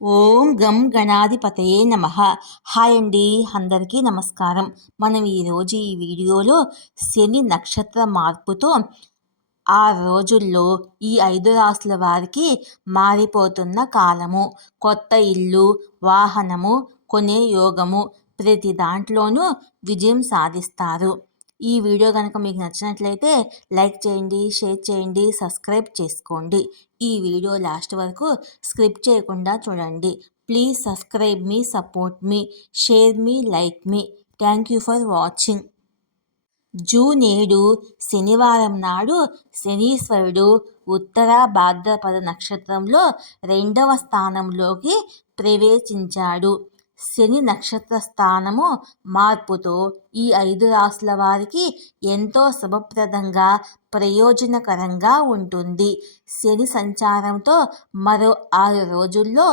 ఓం గం గణాధిపతయే నమ. హాయ్ అండి అందరికీ నమస్కారం. మనం ఈరోజు ఈ వీడియోలో శని నక్షత్ర మార్పుతో ఆ రోజుల్లో ఈ ఐదు రాసుల వారికి మారిపోతున్న కాలము. కొత్త ఇల్లు వాహనము కొనే యోగము ప్రతి దాంట్లోనూ విజయం సాధిస్తారు. ఈ వీడియో కనుక మీకు నచ్చినట్లయితే లైక్ చేయండి షేర్ చేయండి సబ్స్క్రైబ్ చేసుకోండి. ఈ వీడియో లాస్ట్ వరకు స్క్రిప్ట్ చేయకుండా చూడండి. ప్లీజ్ సబ్స్క్రైబ్ మీ సపోర్ట్ మీ షేర్ మీ like me. Thank you for watching. June ఏడు శనివారం నాడు శనీశ్వరుడు ఉత్తర భాద్రపద నక్షత్రంలో రెండవ స్థానంలోకి ప్రవేశించాడు. శని నక్షత్ర స్థానము మార్పుతో ఈ ఐదు రాసుల వారికి ఎంతో శుభప్రదంగా ప్రయోజనకరంగా ఉంటుంది. శని సంచారంతో మరో ఆరు రోజుల్లో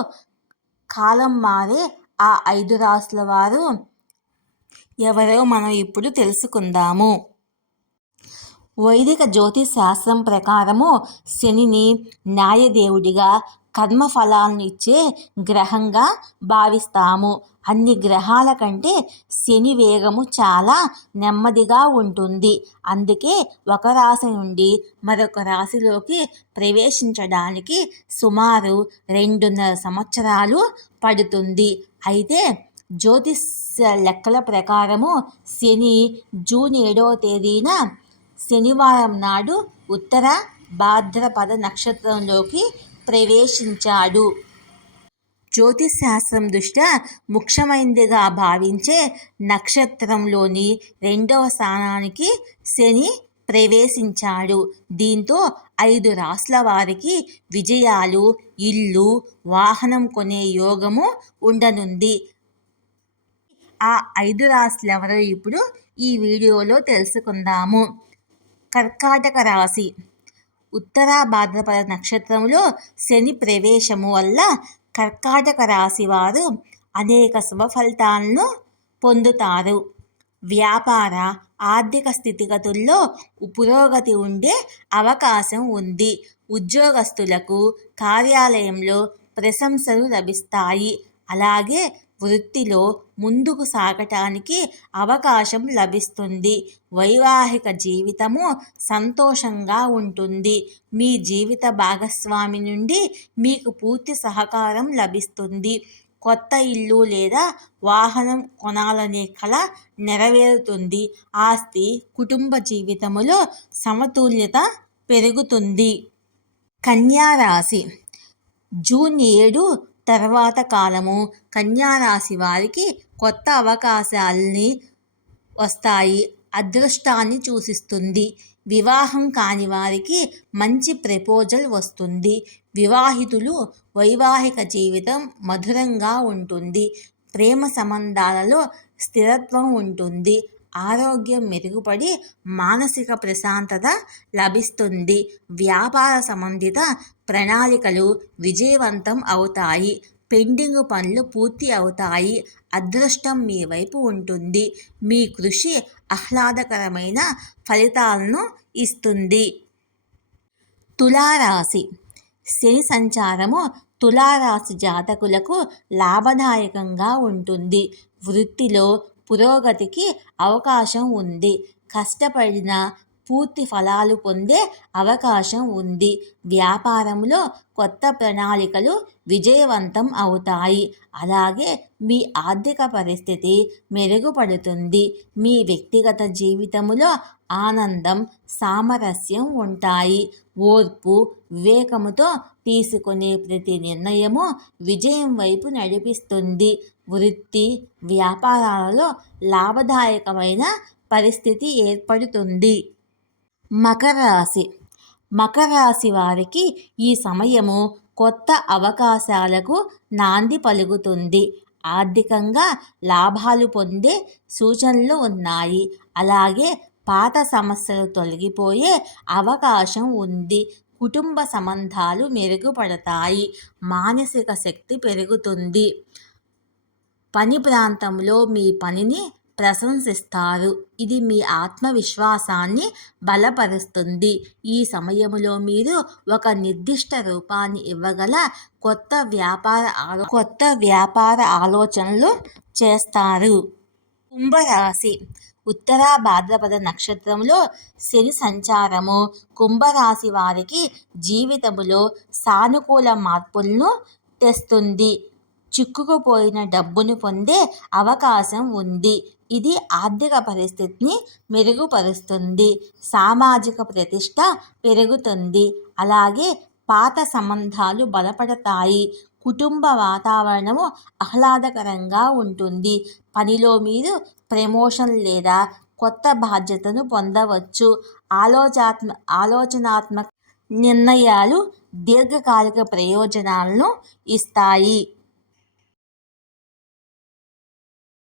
కాలం మారే ఆ ఐదు రాసుల వారు ఎవరో మనం ఇప్పుడు తెలుసుకుందాము. వైదిక జ్యోతిష్ శాస్త్రం ప్రకారము శనిని న్యాయదేవుడిగా కర్మఫలాలను ఇచ్చే గ్రహంగా భావిస్తాము. అన్ని గ్రహాల కంటే శని వేగము చాలా నెమ్మదిగా ఉంటుంది. అందుకే ఒక రాశి నుండి మరొక రాశిలోకి ప్రవేశించడానికి సుమారు రెండున్నర సంవత్సరాలు పడుతుంది. అయితే జ్యోతిష్ లెక్కల ప్రకారము శని జూన్ ఏడవ తేదీన శనివారం నాడు ఉత్తర భాద్రపద నక్షత్రంలోకి ప్రవేశించాడు. జ్యోతిష్ శాస్త్రం దృష్ట్యా ముఖ్యమైనదిగా భావించే నక్షత్రంలోని రెండవ స్థానానికి శని ప్రవేశించాడు. దీంతో ఐదు రాసుల వారికి విజయాలు ఇల్లు వాహనం కొనే యోగము ఉండనుంది. ఆ ఐదు రాశులు ఎవరో ఇప్పుడు ఈ వీడియోలో తెలుసుకుందాము. కర్కాటక రాశి ఉత్తర భాద్రపద నక్షత్రంలో శని ప్రవేశము వల్ల కర్కాటక రాశి వారు అనేక శుభ ఫలితాలను పొందుతారు. వ్యాపార ఆర్థిక స్థితిగతుల్లో పురోగతి ఉండే అవకాశం ఉంది. ఉద్యోగస్తులకు కార్యాలయంలో ప్రశంసలు లభిస్తాయి. అలాగే వృత్తిలో ముందుకు సాగటానికి అవకాశం లభిస్తుంది. వైవాహిక జీవితము సంతోషంగా ఉంటుంది. మీ జీవిత భాగస్వామి నుండి మీకు పూర్తి సహకారం లభిస్తుంది. కొత్త ఇల్లు లేదా వాహనం కొనాలనే కళ నెరవేరుతుంది. ఆస్తి కుటుంబ జీవితములో సమతుల్యత పెరుగుతుంది. కన్యారాశి జూన్ ఏడు తర్వాత కాలము కన్యారాశి వారికి కొత్త అవకాశాలని వస్తాయి అదృష్టాన్ని సూచిస్తుంది వివాహం కాని వారికి మంచి ప్రపోజల్ వస్తుంది. వివాహితులు వైవాహిక జీవితం మధురంగా ఉంటుంది. ప్రేమ సంబంధాలలో స్థిరత్వం ఉంటుంది. ఆరోగ్యం మెరుగుపడి మానసిక ప్రశాంతత లభిస్తుంది. వ్యాపార సంబంధిత ప్రణాళికలు విజయవంతం అవుతాయి. పెండింగ్ పనులు పూర్తి అవుతాయి. అదృష్టం మీ వైపు ఉంటుంది. మీ కృషి ఆహ్లాదకరమైన ఫలితాలను ఇస్తుంది. తులారాశి. శని సంచారము తులారాశి జాతకులకు లాభదాయకంగా ఉంటుంది. వృత్తిలో పురోగతికి అవకాశం ఉంది. కష్టపడిన పూర్తి ఫలాలు పొందే అవకాశం ఉంది. వ్యాపారంలో కొత్త ప్రణాళికలు విజయవంతం అవుతాయి. అలాగే మీ ఆర్థిక పరిస్థితి మెరుగుపడుతుంది. మీ వ్యక్తిగత జీవితంలో ఆనందం సామరస్యం ఉంటాయి. ఓర్పు వివేకముతో తీసుకునే ప్రతి నిర్ణయము విజయం వైపు నడిపిస్తుంది. వృత్తి వ్యాపారాలలో లాభదాయకమైన పరిస్థితి ఏర్పడుతుంది. మకర రాశి. మకర రాశి వారికి ఈ సమయము కొత్త అవకాశాలకు నాంది పలుకుతుంది. ఆర్థికంగా లాభాలు పొందే సూచనలు ఉన్నాయి. అలాగే పాత సమస్యలు తొలగిపోయే అవకాశం ఉంది. కుటుంబ సంబంధాలు మెరుగుపడతాయి. మానసిక శక్తి పెరుగుతుంది. పని ప్రాంతంలో మీ పనిని ప్రశంసిస్తారు. ఇది మీ ఆత్మవిశ్వాసాన్ని బలపరుస్తుంది. ఈ సమయంలో మీరు ఒక నిర్దిష్ట రూపాన్ని ఇవ్వగల కొత్త వ్యాపార కొత్త వ్యాపార ఆలోచనలు చేస్తారు. కుంభరాశి. ఉత్తర భాద్రపద నక్షత్రంలో శని సంచారము. కుంభరాశి వారికి జీవితములో సానుకూల మార్పులను తెస్తుంది. చిక్కుకుపోయిన డబ్బును పొందే అవకాశం ఉంది. ఇది ఆర్థిక పరిస్థితిని మెరుగుపరుస్తుంది. సామాజిక ప్రతిష్ట పెరుగుతుంది. అలాగే పాత సంబంధాలు బలపడతాయి. కుటుంబ వాతావరణము ఆహ్లాదకరంగా ఉంటుంది. పనిలో మీరు ప్రమోషన్ లేదా కొత్త బాధ్యతను పొందవచ్చు. ఆలోచాత్మ ఆలోచనాత్మక నిర్ణయాలు దీర్ఘకాలిక ప్రయోజనాలను ఇస్తాయి.